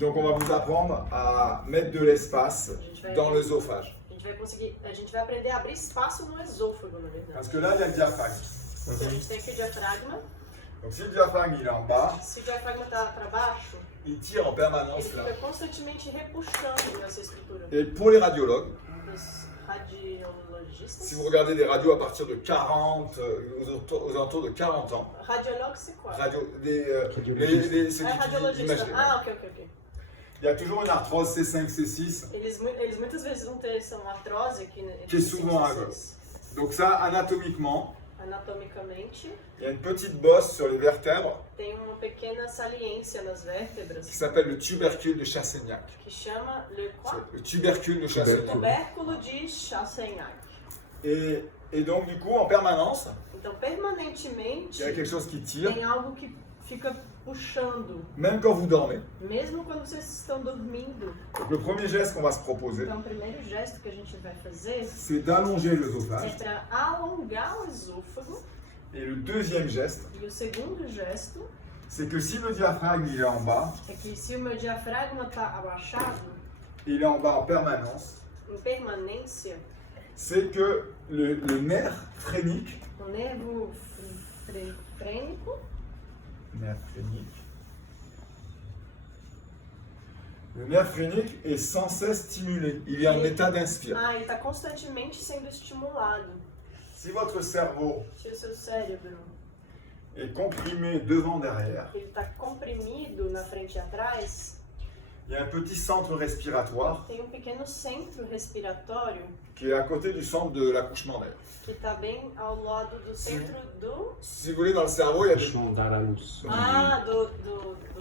Donc on va vous apprendre à mettre de l'espace dans l'œsophage. A gente vai aprender a abrir espaço no esôfago, na verdade. Parce que là, il y a le diaphragme. Então, a gente tem aqui o diafragma. Donc si le diaphragme il est en bas, Se o diafragma está para baixo, il tire en permanence ele là. fica constantemente repuxando nessa estrutura. Et pour les radiologues, Os radiologistas. si vous regardez des radios à partir de 40, aux alentours de 40 ans, Radiologue, c'est quoi? ceux qui radiologista. imaginez. Ah, ok. Il y a toujours une arthrose C5, C6, Eles muitas vezes vão ter essa artrose aqui. qui est souvent à gauche. Donc ça, anatomiquement, Anatomicamente, il y a une petite bosse sur les vertèbres tem uma pequena saliência nas vértebras qui s'appelle le tubercule de Chassaignac. que chama le quoi? Le tubercule de Chassaignac. Tubérculo de Chassaignac. Et donc du coup, en permanence, Então, permanentemente, il y a quelque chose qui tire, tem algo que fica puxando, même quand vous dormez. mesmo quando vocês estão dormindo. Donc le premier geste qu'on va se proposer, Então, o primeiro gesto que a gente vai fazer c'est d'allonger é l'œsophage. para alongar o esôfago. Et le deuxième geste, E o segundo gesto c'est que si le diaphragme il est en bas, é que se o meu diafragma está abaixado, il est en bas en permanence, em permanência, c'est que le nerf phrénique, o nervo frênico, le nerf phrénique est sans cesse stimulé. Il est en état d'inspire. ele está constantemente sendo estimulado. Si votre cerveau Se o seu cérebro est comprimé devant, derrière, ele está comprimido na frente e atrás, il y a un petit centre respiratoire tem pequeno centro respiratório qui est à côté du centre de l'accouchement d'ailleurs. que está bem ao lado do centro do... Si vous voulez, dans le cerveau, il y a des, Chão da Araújo.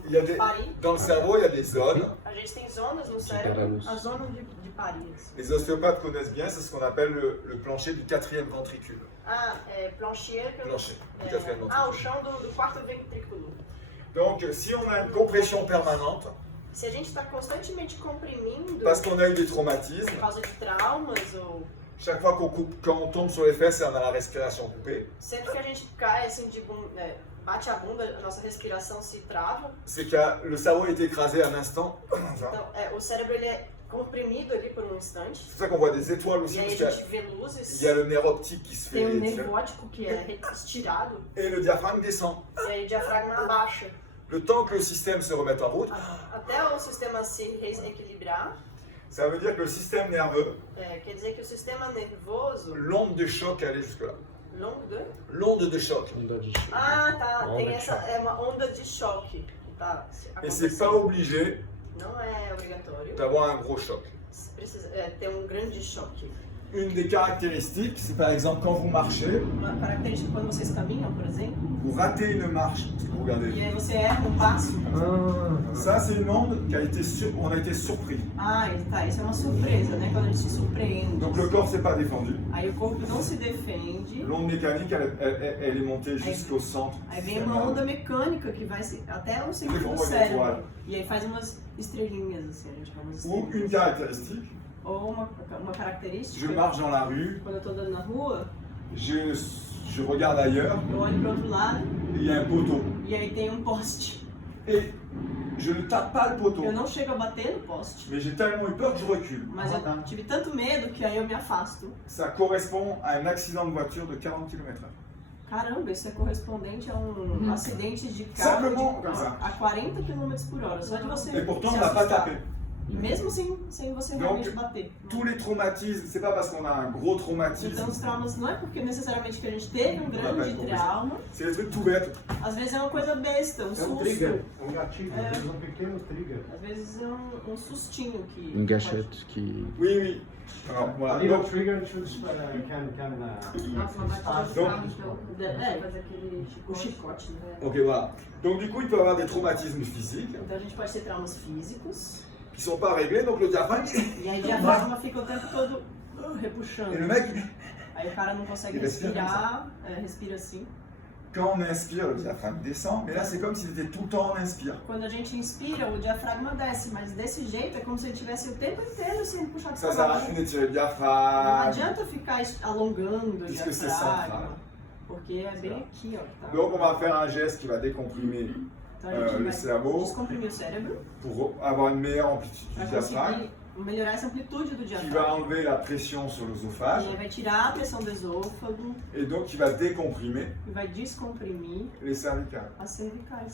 il y a des- Paris. dans le cerveau, il y a des zones. A gente tem zonas no cérebro, Araújo. a zona de Paris. Les ostéopathes connaissent bien, c'est ce qu'on appelle le plancher du quatrième ventricule. Plancher. Plancher du quatrième O ventricule. chão do quarto ventrículo. Donc, si on a une compression permanente, Se a gente está constantemente comprimindo parce qu'on a eu des por traumatismes, causa de traumas ou chaque fois quand on tombe sur les fesses, on a la respiration coupée, sempre que a gente cai assim de bunda, bate a bunda, a nossa respiração se trava. c'est que le cerveau est écrasé un instant. Então, o cérebro ele é comprimido ali por um instante. C'est pour ça qu'on voit des étoiles aussi, E parce aí qu'il a gente vê luzes. y a le nerf optique qui se fait Tem um étirer, nervo óptico que é estirado. et le diaphragme descend. E aí o diafragma abaixa. Le temps que le système se remette en route, Até o sistema se reequilibrar, ça veut dire que le système nerveux, quer dizer que o sistema nervoso, l'onde de choc elle est jusque-là. longo de... L'onde de choc. Onda de chão. Ah, tá. Onda Tem de essa, choque. é uma onda de choque que tá Et c'est pas acontecendo. obligé Não é obrigatório. d'avoir un gros choc. Precisa ter um grande choque. Une des caractéristiques, c'est par exemple quand vous marchez, Uma característica quando vocês caminham, por exemplo, vous ratez une marche, parce que vous e regardez. aí você erra um passo. Ça, c'est une onde qui a été on a été surpris. Ah, tá. Isso é uma surpresa, né? Quando a gente se surpreende. Donc le corps s'est pas défendu. Aí o corpo não se defende. L'onde mécanique, elle est montée jusqu'au centre. Aí vem uma onda mecânica que vai até o centro do cérebro. E aí faz umas estrelinhas, assim, a gente chama umas Ou une estrelinhas. caractéristique, Ou uma característica. je marche dans la rue, Quando eu tô andando na rua, je regarde ailleurs, eu olho pro outro lado il y a un poteau. e aí tem um poste. Et je ne tape pas le poteau, Eu não chego a bater no poste, mais j'ai tellement eu peur que je recule. mas eu tive tanto medo que aí eu me afasto. Ça correspond à un accident de voiture de 40 km/h. Caramba, isso é correspondente a um acidente de carro Simplement comme ça. a 40 km por hora, só de você Et pourtant, se on n'a pas assustar. tapé. E mesmo sem você Donc, realmente bater. Tous les traumatismes, c'est pas parce qu'on a un gros traumatisme, Então os traumas não é porque necessariamente que a gente teve um grande trauma, c'est des trucs tout bêtes. às vezes é uma coisa besta, um É um susto. trigger, é um gatilho, É. às vezes um pequeno trigger. Às vezes é um sustinho que... Gachete que. Oui, oui. Alors, A voilà. little Donc, trigger should can Nossa, uma batida de Donc- carro, então... fazer aquele o chicote, né? ok, voilà. Donc du coup, il peut y avoir des traumatismes physiques Então a gente pode ter traumas físicos, qui sont pas réglés, donc le diaphragme, e aí o diafragma fica o tempo todo repuxando. et le mec, Aí o cara não consegue Ele respira respirar, respira assim. quand on inspire, le diaphragme descend, mais là, c'est comme s'il était tout le temps en inspire. Quando a gente inspira, o diafragma desce, mas desse jeito é como se ele tivesse o tempo inteiro sendo puxado Ça para sert à baixo. rien d'étirer le Não diaphragme. adianta ficar alongando o Puisque c'est diafragma, central. porque é bem aqui, ó. que tá. Donc on va faire un geste qui va décomprimer Então a gente le vai cerveau descomprimir o cérebro pour avoir une meilleure amplitude para du diaphragme, conseguir melhorar essa amplitude do qui va diafragma. enlever la pression sur l'œsophage E aí vai tirar a pressão do esôfago et donc qui va décomprimer e vai descomprimir les cervicales. as cervicais.